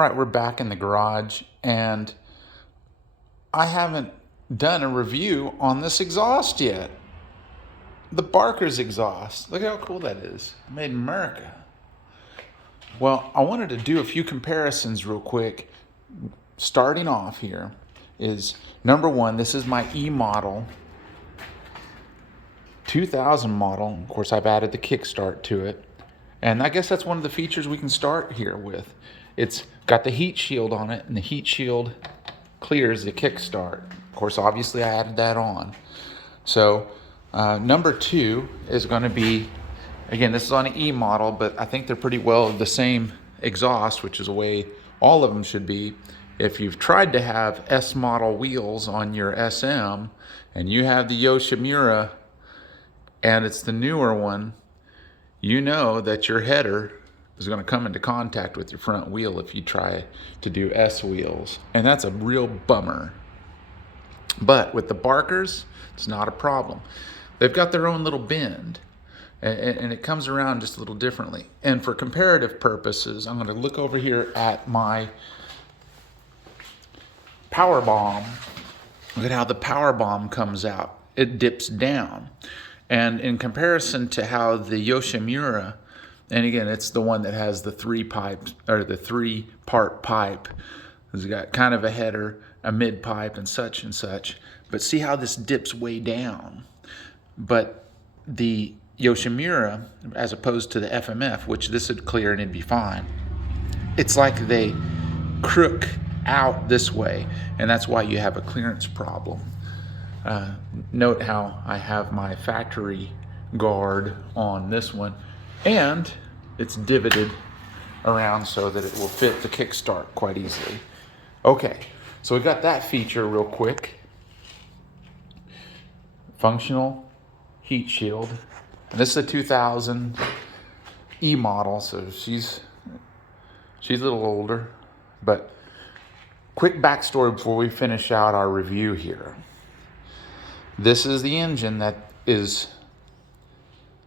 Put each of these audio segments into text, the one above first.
All right, we're back in the garage, and I haven't done a review on this exhaust yet. The Barker's exhaust. Look how cool that is. Made in America. Well, I wanted to do a few comparisons real quick. Starting off here is number one, this is my E model 2000 model. Of course, I've added the kickstart to it. And I guess that's one of the features we can start here with. It's got the heat shield on it, and the heat shield clears the kickstart. Of course, obviously I added that on. So number two is going to be, again, this is on an E model, but I think they're pretty well the same exhaust, which is the way all of them should be. If you've tried to have S model wheels on your SM and you have the Yoshimura and it's the newer one, you know that your header is going to come into contact with your front wheel if you try to do S wheels. And that's a real bummer. But with the Barkers, it's not a problem. They've got their own little bend, and it comes around just a little differently. And for comparative purposes, I'm going to look over here at my Power Bomb. Look at how the Power Bomb comes out. It dips down. And in comparison to how the Yoshimura, and again, it's the one that has the three pipes, or the 3-part pipe. It's got kind of a header, a mid pipe, and such and such. But see how this dips way down. But the Yoshimura, as opposed to the FMF, which this would clear and it'd be fine, it's like they crook out this way, and that's why you have a clearance problem. Note how I have my factory guard on this one, and it's divoted around so that it will fit the kickstart quite easily. Okay, so we got that feature real quick. Functional heat shield. And this is a 2000 E model, so she's a little older. But quick backstory before we finish out our review here. This is the engine that is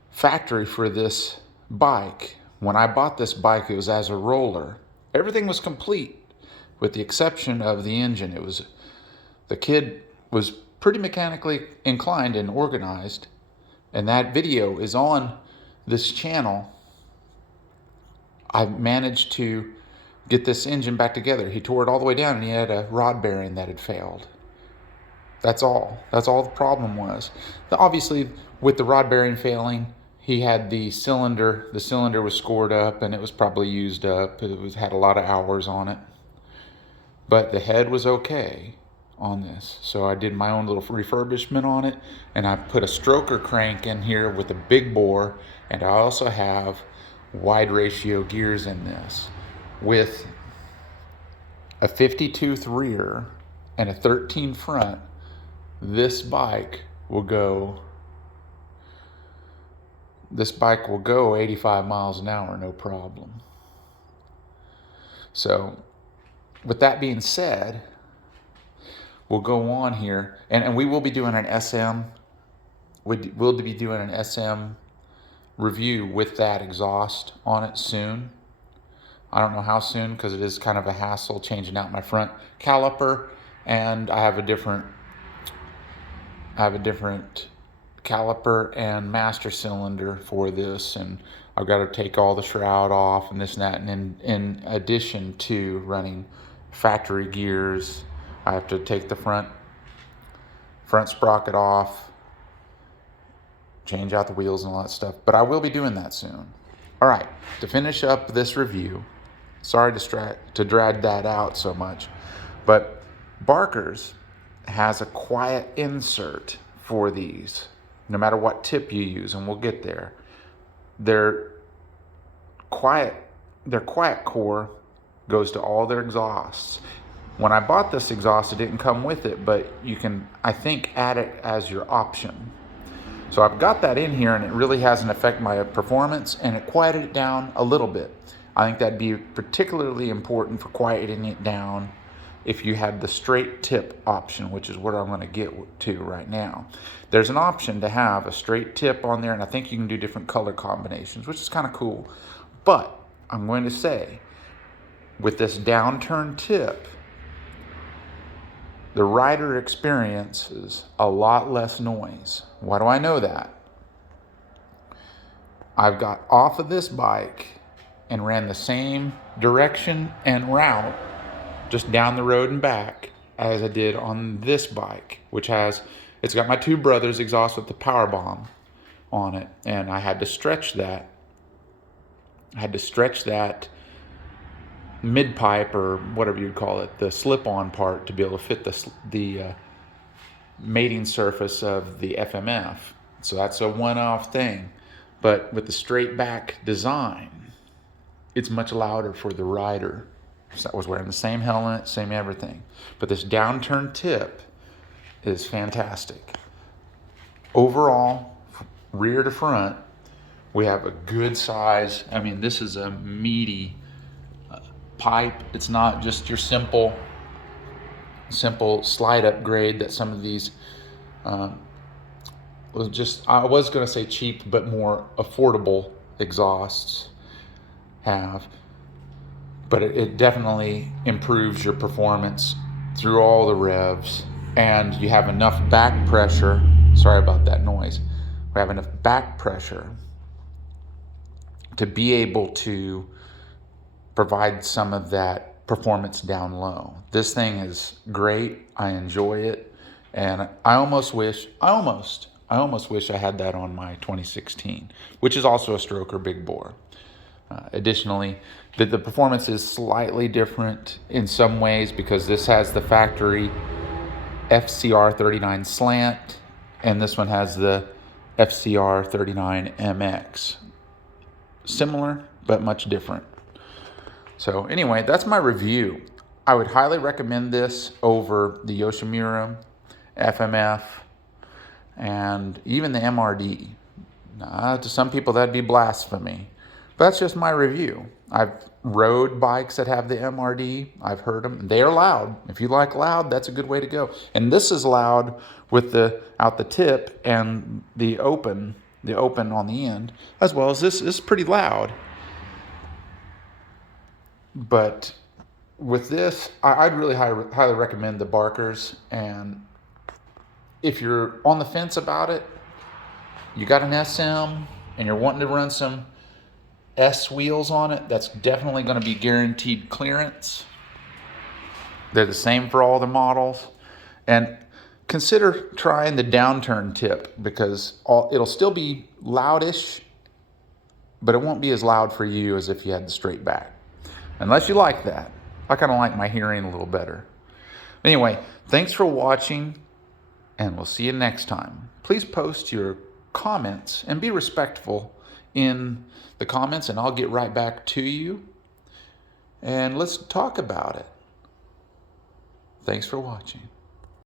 factory for this bike. When I bought this bike, it was as a roller. Everything was complete with the exception of the engine. The kid was pretty mechanically inclined and organized, and that video is on this channel. I managed to get this engine back together. He tore it all the way down, and he had a rod bearing that had failed. That's all the problem was. Obviously, with the rod bearing failing, he had the cylinder was scored up, and it was probably used up. It had a lot of hours on it. But the head was okay on this. So I did my own little refurbishment on it, and I put a stroker crank in here with a big bore, and I also have wide ratio gears in this. With a 52th rear and a 13 front, this bike will go 85 miles an hour, no problem. So with that being said, we'll go on here, and we will be doing an SM. We'll be doing an SM review with that exhaust on it soon. I don't know how soon, because it is kind of a hassle changing out my front caliper, and I have a different caliper and master cylinder for this, and I've got to take all the shroud off and this and that, and in addition to running factory gears, I have to take the front sprocket off, change out the wheels and all that stuff, but I will be doing that soon. All right, to finish up this review, sorry to drag that out so much, but Barker's has a quiet insert for these, no matter what tip you use, and we'll get there. Their quiet core goes to all their exhausts. When I bought this exhaust, it didn't come with it, but you can, I think, add it as your option. So I've got that in here, and it really hasn't affected my performance, and it quieted it down a little bit. I think that'd be particularly important for quieting it down if you had the straight tip option, which is what I'm going to get to right now. There's an option to have a straight tip on there, and I think you can do different color combinations, which is kind of cool. But I'm going to say with this downturn tip, the rider experiences a lot less noise. Why do I know that? I've got off of this bike and ran the same direction and route just down the road and back as I did on this bike, which it's got my two brothers exhaust with the power bomb on it, and I had to stretch that. Mid pipe, or whatever you'd call it, the slip-on part, to be able to fit the mating surface of the FMF. So that's a one-off thing. But with the straight back design, it's much louder for the rider. So I was wearing the same helmet, same everything. But this downturn tip is fantastic. Overall, rear to front, we have a good size. I mean, this is a meaty pipe. It's not just your simple slide upgrade that some of these I was going to say cheap, but more affordable exhausts have. But it definitely improves your performance through all the revs, and you have enough back pressure. Sorry about that noise. We have enough back pressure to be able to provide some of that performance down low. This thing is great. I enjoy it, and I almost wish I had that on my 2016, which is also a stroker big bore. Additionally, the performance is slightly different in some ways because this has the factory FCR39 slant, and this one has the FCR39 MX. Similar, but much different. So anyway, that's my review. I would highly recommend this over the Yoshimura FMF and even the MRD. To some people, that'd be blasphemy. But that's just my review. I've rode bikes that have the MRD. I've heard them. They are loud. If you like loud, that's a good way to go. And this is loud with out the tip and the open on the end, as well as this is pretty loud. But with this, I'd really highly recommend the Barkers. And if you're on the fence about it, you got an SM and you're wanting to run some S wheels on it, that's definitely going to be guaranteed clearance. They're the same for all the models. And consider trying the downturn tip, because it'll still be loudish, but it won't be as loud for you as if you had the straight back. Unless you like that. I kind of like my hearing a little better. Anyway, thanks for watching, and we'll see you next time. Please post your comments and be respectful in the comments, and I'll get right back to you. And let's talk about it. Thanks for watching.